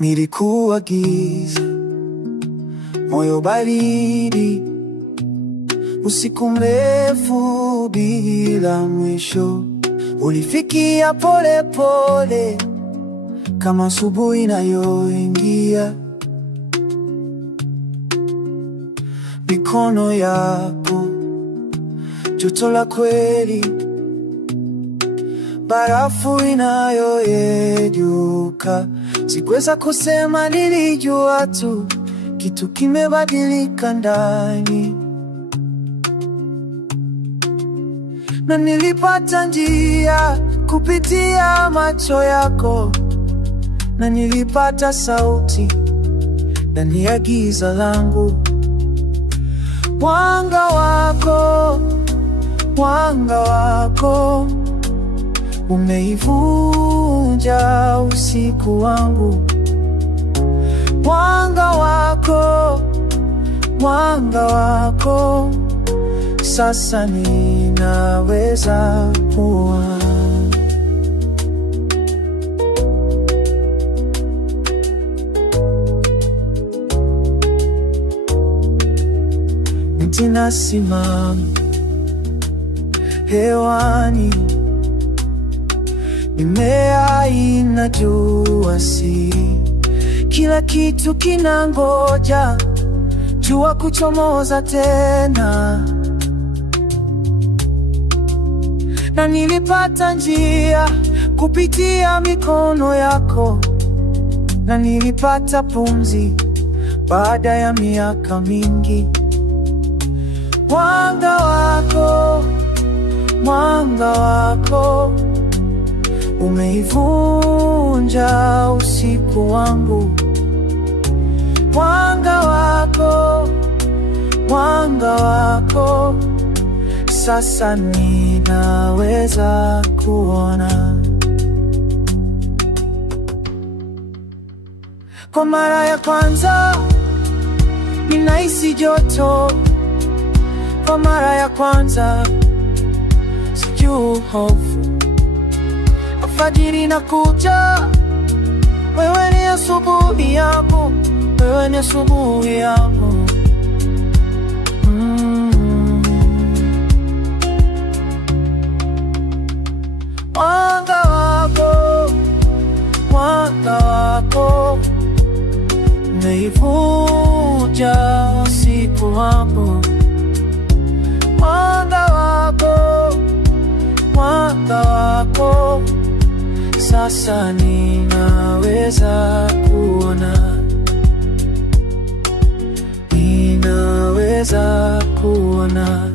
Nilikuwa giza, moyo baridi, usiku mrefu bila mwisho. Ulifikia pole pole kama asubuhi inayoingia. Mikono yako, joto la kweli, barafu inayoyeyuka. Sikuweza kusema, nilijua tu kitu kimebadilika ndani. Na nilipata njia kupitia macho yako, na nilipata sauti ndani ya giza langu. Mwanga wako, mwanga wako umeivunja usiku wangu. Mwanga wako, mwanga wako, sasa ninaweza kuona. Ninasimama hewani, mimea inajua siri, kila kitu kinangoja jua kuchomoza tena. Na nilipata njia kupitia mikono yako, na nilipata pumzi baada ya miaka mingi. Mwanga wako, mwanga wako umeivunja usiku wangu. Mwanga wako, mwanga wako, sasa ninaweza kuona. Kwa mara ya kwanza ninahisi joto. Kwa mara ya kwanza sijui hofu. Alfajiri inakuja, wewe ni asubuhi yangu, wewe ni asubuhi yangu. Mwanga wako, mwanga wako umeivunja usiku wangu. Mwanga wako, mwanga wako, sasa ninaweza kuona. Ninaweza kuona.